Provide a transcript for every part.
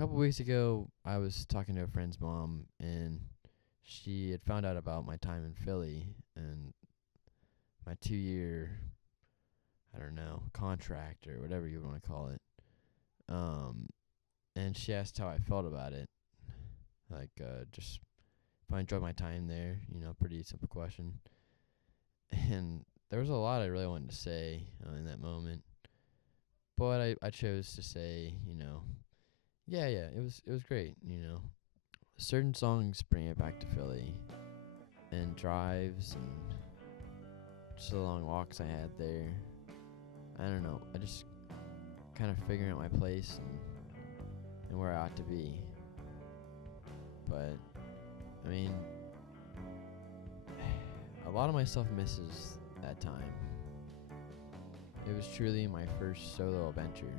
couple weeks ago, I was talking to a friend's mom, and she had found out about my time in Philly and my 2 year, I don't know, contract or whatever you want to call it. And she asked how I felt about it. Like, just if I enjoyed my time there, pretty simple question. And there was a lot I really wanted to say in that moment. But I chose to say, yeah, it was great, Certain songs bring it back to Philly, and drives and just the long walks I had there. I don't know. I just kind of figuring out my place and where I ought to be. But I mean, a lot of my stuff misses that time. It was truly my first solo adventure.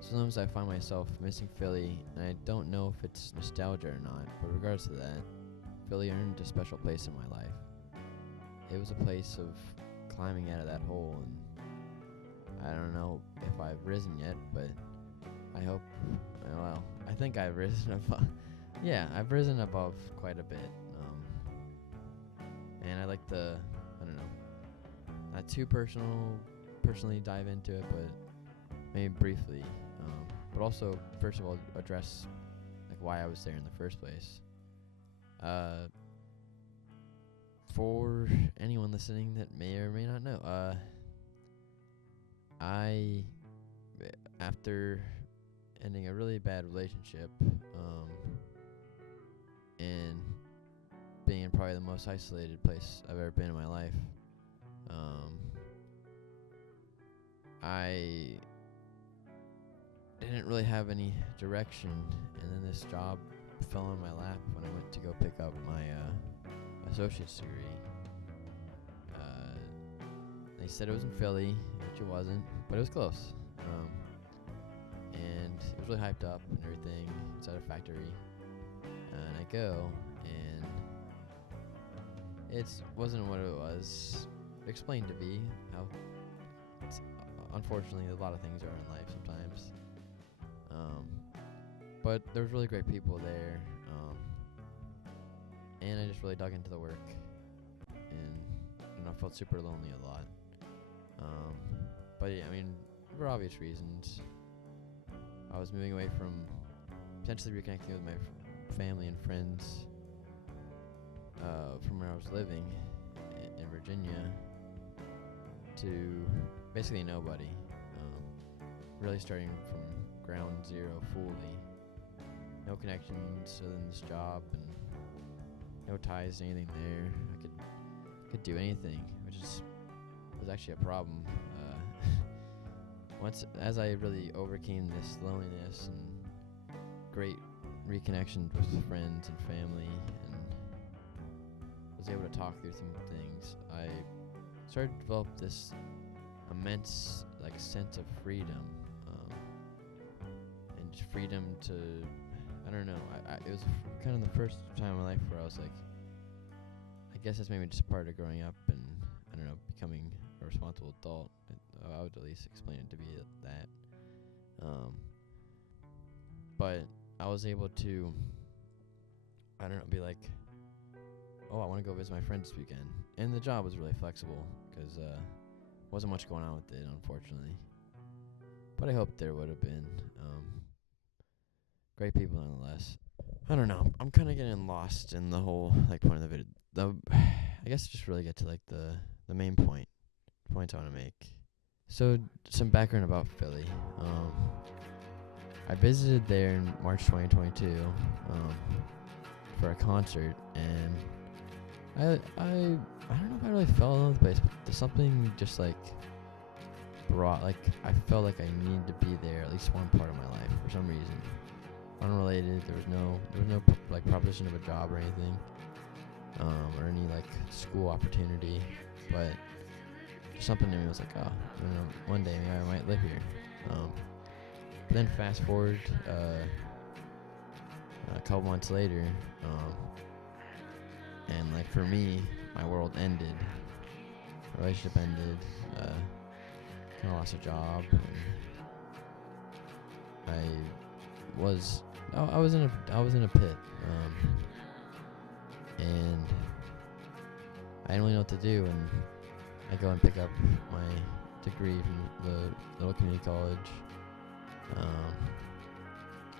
Sometimes I find myself missing Philly, and I don't know if it's nostalgia or not, but regardless of that, Philly earned a special place in my life. It was a place of climbing out of that hole, and I don't know if I've risen yet, but I hope, I think I've risen above. Yeah, I've risen above quite a bit. And I like to, not too personally dive into it, but maybe briefly. But also, first of all, address why I was there in the first place. For anyone listening that may or may not know, I, after ending a really bad relationship, and being in probably the most isolated place I've ever been in my life, I didn't really have any direction, and then this job fell on my lap when I went to go pick up my associate's degree. They said it was in Philly, which it wasn't, but it was close. And it was really hyped up and everything. It's at a factory, and I go, and it wasn't what it was explained to be. How unfortunately a lot of things are in life sometimes. But there was really great people there, and I just really dug into the work, and I felt super lonely a lot. But yeah, for obvious reasons, I was moving away from potentially reconnecting with my family and friends from where I was living in Virginia to basically nobody. Really starting from ground zero fully. No connections other than this job, and no ties to anything there. I could do anything, which was actually a problem. As I really overcame this loneliness and great reconnection with friends and family, and was able to talk through some things, I started to develop this immense sense of freedom, and just freedom to, I don't know, it was kind of the first time in my life where I was like, I guess that's maybe just part of growing up and, I don't know, becoming a responsible adult. I would at least explain it to be that. But I was able to, I don't know, be like, oh, I want to go visit my friends this weekend. And the job was really flexible because wasn't much going on with it, unfortunately. But I hoped there would have been. Great people nonetheless. I don't know. I'm kind of getting lost in the whole point of the video. I guess just really get to the main points I want to make. So some background about Philly. I visited there in March 2022 for a concert, and I don't know if I really fell in love with the place, but there's something just brought, I felt like I needed to be there at least one part of my life for some reason. Unrelated, there was no proposition of a job or anything, or any school opportunity, but just something in me was one day maybe I might live here. But then fast forward a couple months later, and for me, my world ended. My relationship ended. Kind of lost a job. And I was I was in a pit, and I didn't really know what to do. And I go and pick up my degree from the little community college,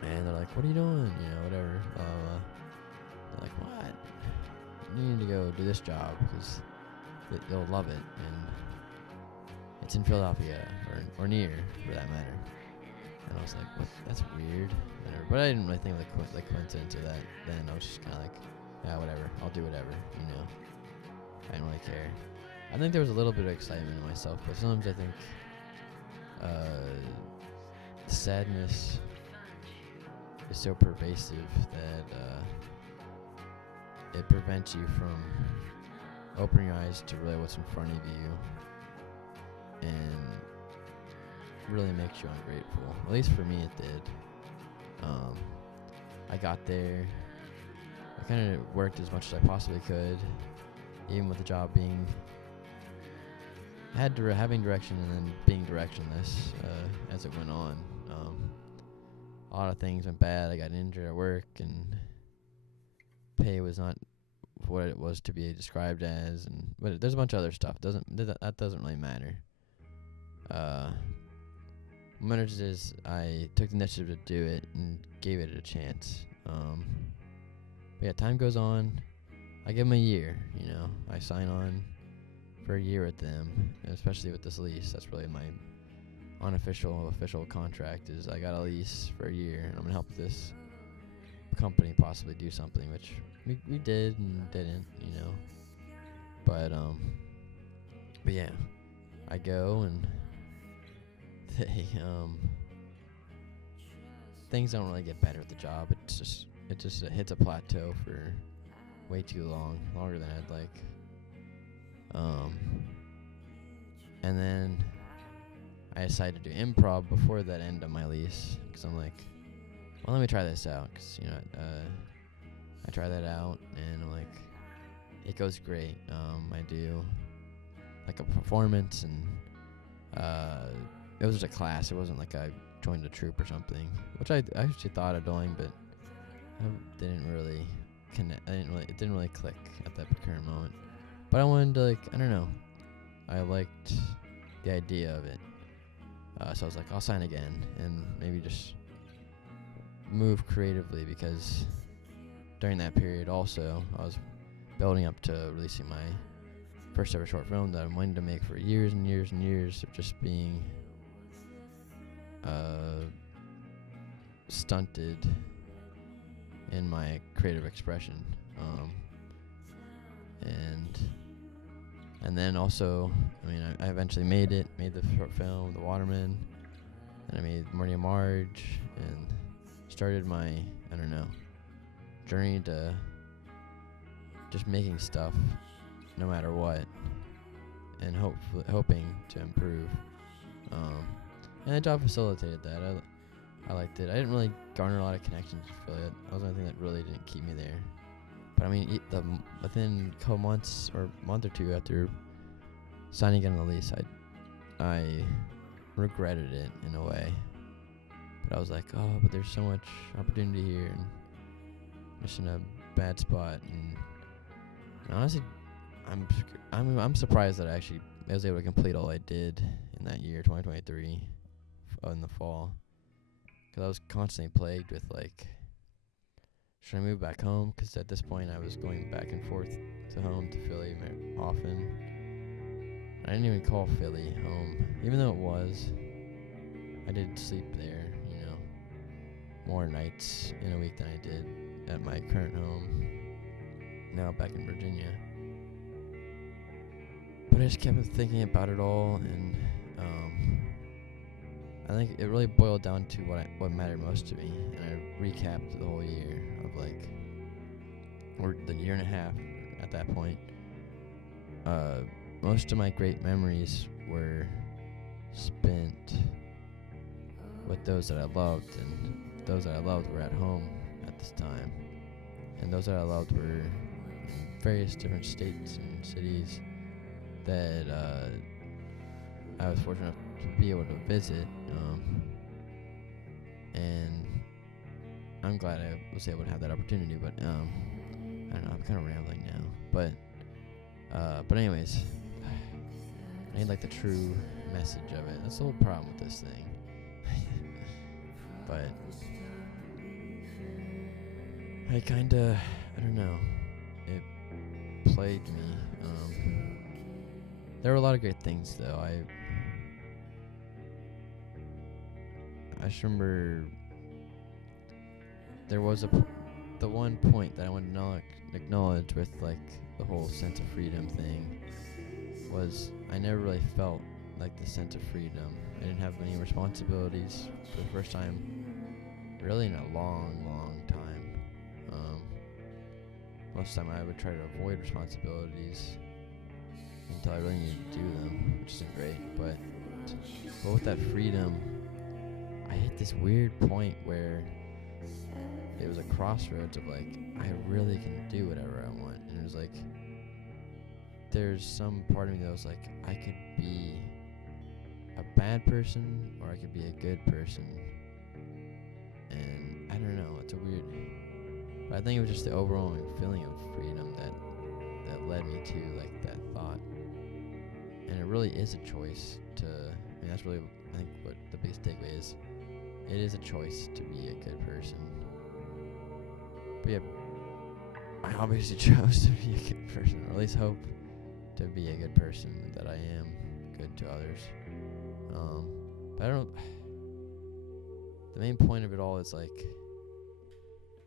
and they're like, "What are you doing? You know, whatever." They're like, "What? You need to go do this job because you'll love it, and it's in Philadelphia or near, for that matter." And I was like, "What? That's weird." Whatever. But I didn't really think of the coincidence of that. Then I was just kind of like, "Yeah, whatever. I'll do whatever." You know, I didn't really care. I think there was a little bit of excitement in myself, but sometimes I think sadness is so pervasive that it prevents you from opening your eyes to really what's in front of you, and really makes you ungrateful. At least for me, it did. I got there. I kind of worked as much as I possibly could, even with the job being having direction and then being directionless as it went on. A lot of things went bad. I got injured at work, and pay was not what it was to be described as. But there's a bunch of other stuff. That doesn't really matter. What matters is I took the initiative to do it and gave it a chance. But yeah, time goes on. I give them a year. You know, I sign on for a year with them, and especially with this lease. That's really my official contract. Is I got a lease for a year, and I'm gonna help this company possibly do something, which we did and didn't, you know. But yeah, I go, and they things don't really get better at the job. It just hits a plateau for way too long, longer than I'd like. And then I decided to do improv before that end of my lease, because I'm like, well, let me try this out, because, you know, I try that out, and I'm like, it goes great. I do like a performance, and it was just a class. It wasn't like I joined a troupe or something, which I actually thought of doing, but I didn't really connect. It didn't really click at that current moment. But I wanted to, like, I don't know. I liked the idea of it. So I was like, I'll sign again and maybe just move creatively, because during that period also I was building up to releasing my first ever short film that I wanted to make for years and years and years of just being stunted in my creative expression. And then also, I mean, I eventually made the short film, The Waterman, and I made Marty and Marge, and started my, I don't know, journey to just making stuff no matter what, and hoping to improve. And the job facilitated that. I liked it. I didn't really garner a lot of connections with Philly. That was the only thing that really didn't keep me there. But I mean, within a couple months or month or two after signing on the lease, I regretted it in a way. But I was like, oh, but there's so much opportunity here, and just in a bad spot. And honestly, I'm surprised that I actually was able to complete all I did in that year, 2023, in the fall, because I was constantly plagued with, like, should I move back home? Because at this point I was going back and forth to home, to Philly often. I didn't even call Philly home, even though it was. I did sleep there, you know, more nights in a week than I did at my current home, now back in Virginia. But I just kept thinking about it all, and I think it really boiled down to what mattered most to me, and I recapped the whole year of, like, or the year and a half at that point. Most of my great memories were spent with those that I loved, and those that I loved were at home at this time, and those that I loved were in various different states and cities that I was fortunate enough to be able to visit, and I'm glad I was able to have that opportunity. But I don't know. I'm kind of rambling now. But anyways, I need like the true message of it. That's the whole problem with this thing. But I don't know. It plagued me. There were a lot of great things though. I just remember there was the one point that I wanted to acknowledge with like the whole sense of freedom thing was I never really felt like the sense of freedom. I didn't have any responsibilities for the first time really in a long time. Most of the time I would try to avoid responsibilities until I really needed to do them, which isn't great. But with that freedom, I hit this weird point where it was a crossroads of like, I really can do whatever I want. And it was like, there's some part of me that was like, I could be a bad person or I could be a good person. And I don't know, it's a weird, but I think it was just the overwhelming feeling of freedom that led me to like that thought. And it really is a choice to, I mean, that's really, I think what the biggest takeaway is. It is a choice to be a good person. But yeah, I obviously chose to be a good person, or at least hope to be a good person, that I am good to others. But I don't, the main point of it all is like,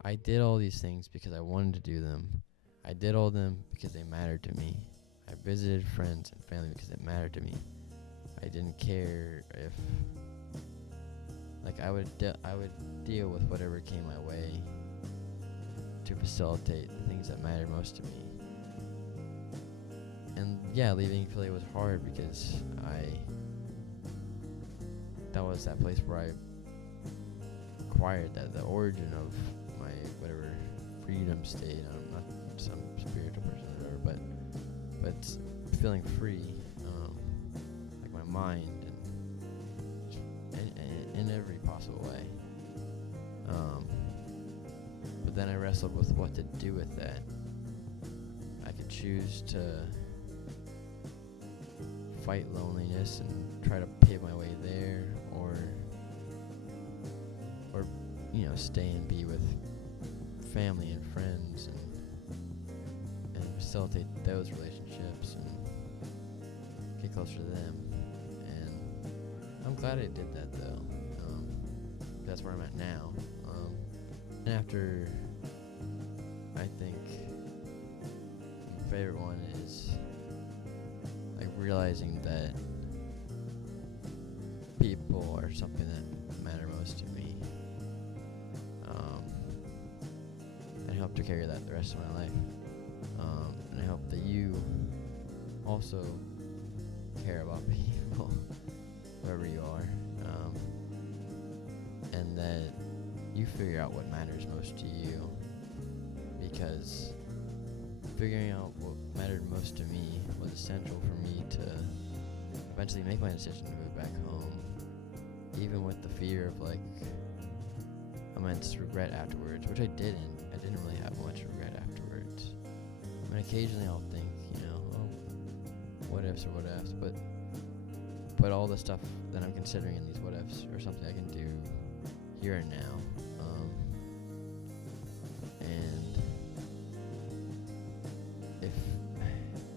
I did all these things because I wanted to do them. I did all of them because they mattered to me. I visited friends and family because it mattered to me. I didn't care if, like, I would deal with whatever came my way to facilitate the things that mattered most to me. And yeah, leaving Philly was hard because that was that place where I acquired that, the origin of my whatever freedom state. I'm not some spiritual person or whatever, but feeling free, like my mind and in every possible way. But then I wrestled with what to do with that. I could choose to fight loneliness and try to pave my way there, or stay and be with family and friends and facilitate those relationships and get closer to them. And I'm glad I did that though. That's where I'm at now. And after, I think my favorite one is like realizing that people are something that matter most to me. And I hope to carry that the rest of my life. And I hope that you also care about people, wherever you are, and that you figure out what matters most to you, because figuring out what mattered most to me was essential for me to eventually make my decision to move back home, even with the fear of like immense regret afterwards, which I didn't really have much regret afterwards. I mean, occasionally I'll think, oh, what ifs, but all the stuff that I'm considering in these what ifs are something I can do here and now. And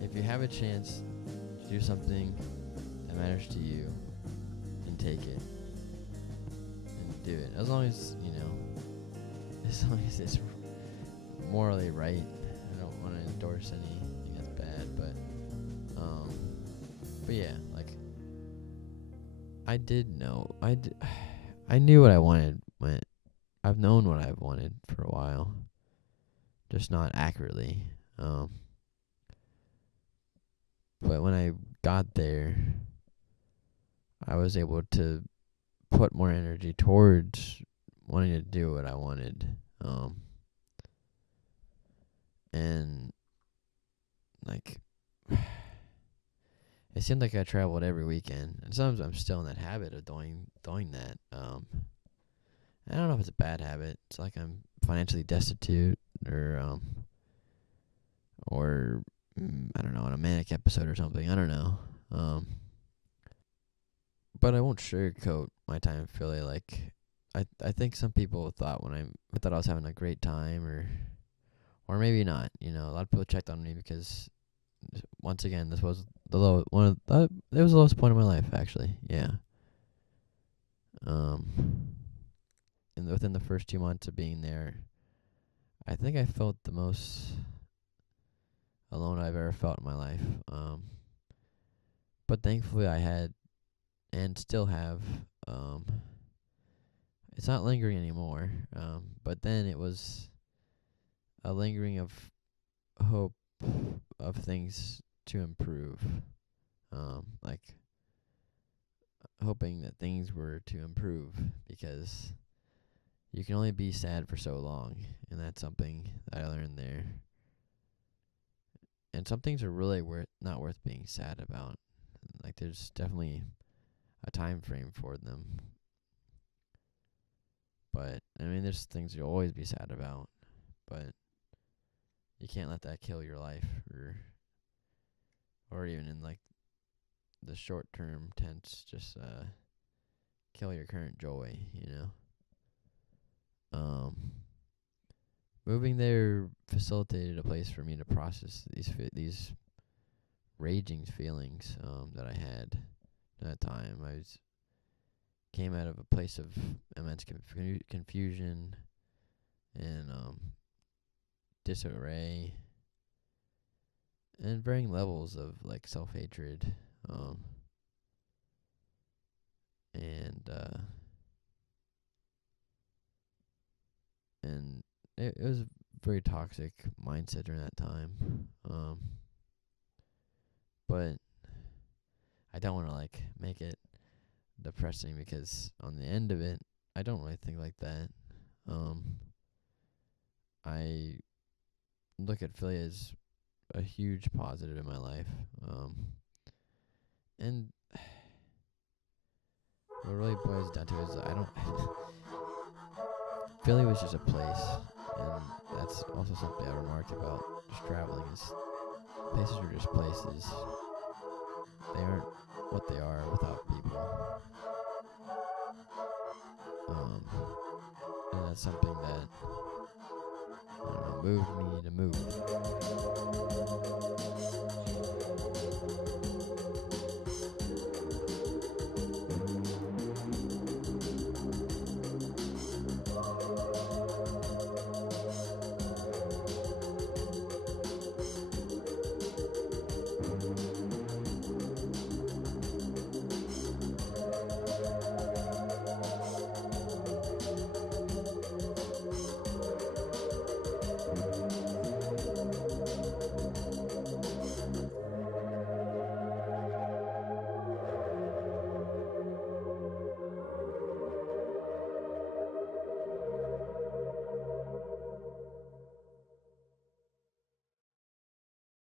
if you have a chance to do something that matters to you, then take it and do it. As long as it's morally right. I don't want to endorse anything that's bad, but yeah, like I knew what I wanted I've known what I've wanted for a while, just not accurately. But when I got there, I was able to put more energy towards wanting to do what I wanted. And like, it seemed like I traveled every weekend, and sometimes I'm still in that habit of doing that. I don't know if it's a bad habit. It's like I'm financially destitute, or I don't know, in a manic episode or something. I don't know. But I won't sugarcoat my time in Philly. Like, I think some people thought I was having a great time, or maybe not. You know, a lot of people checked on me because once again, this was the low one of it was the lowest point of my life, actually. Yeah. Um, and within the first 2 months of being there, I think I felt the most alone I've ever felt in my life. But thankfully, I had and still have. Um, it's not lingering anymore. But then it was a lingering of hope of things to improve. Like hoping that things were to improve, because you can only be sad for so long, and that's something that I learned there. And some things are really not worth being sad about. Like, there's definitely a time frame for them. But I mean, there's things you'll always be sad about, but you can't let that kill your life, or even in like the short term tense, just kill your current joy, you know. Moving there facilitated a place for me to process these raging feelings that I had at that time. Came out of a place of immense confusion and disarray and varying levels of like self-hatred, and and it was a very toxic mindset during that time. But I don't want to like make it depressing, because on the end of it, I don't really think like that. I look at Philly as a huge positive in my life. And what really boils down to is I don't. Philly was just a place, and that's also something I remarked about just traveling. Is places are just places. They aren't what they are without people. And that's something that, I don't know, moved me to move.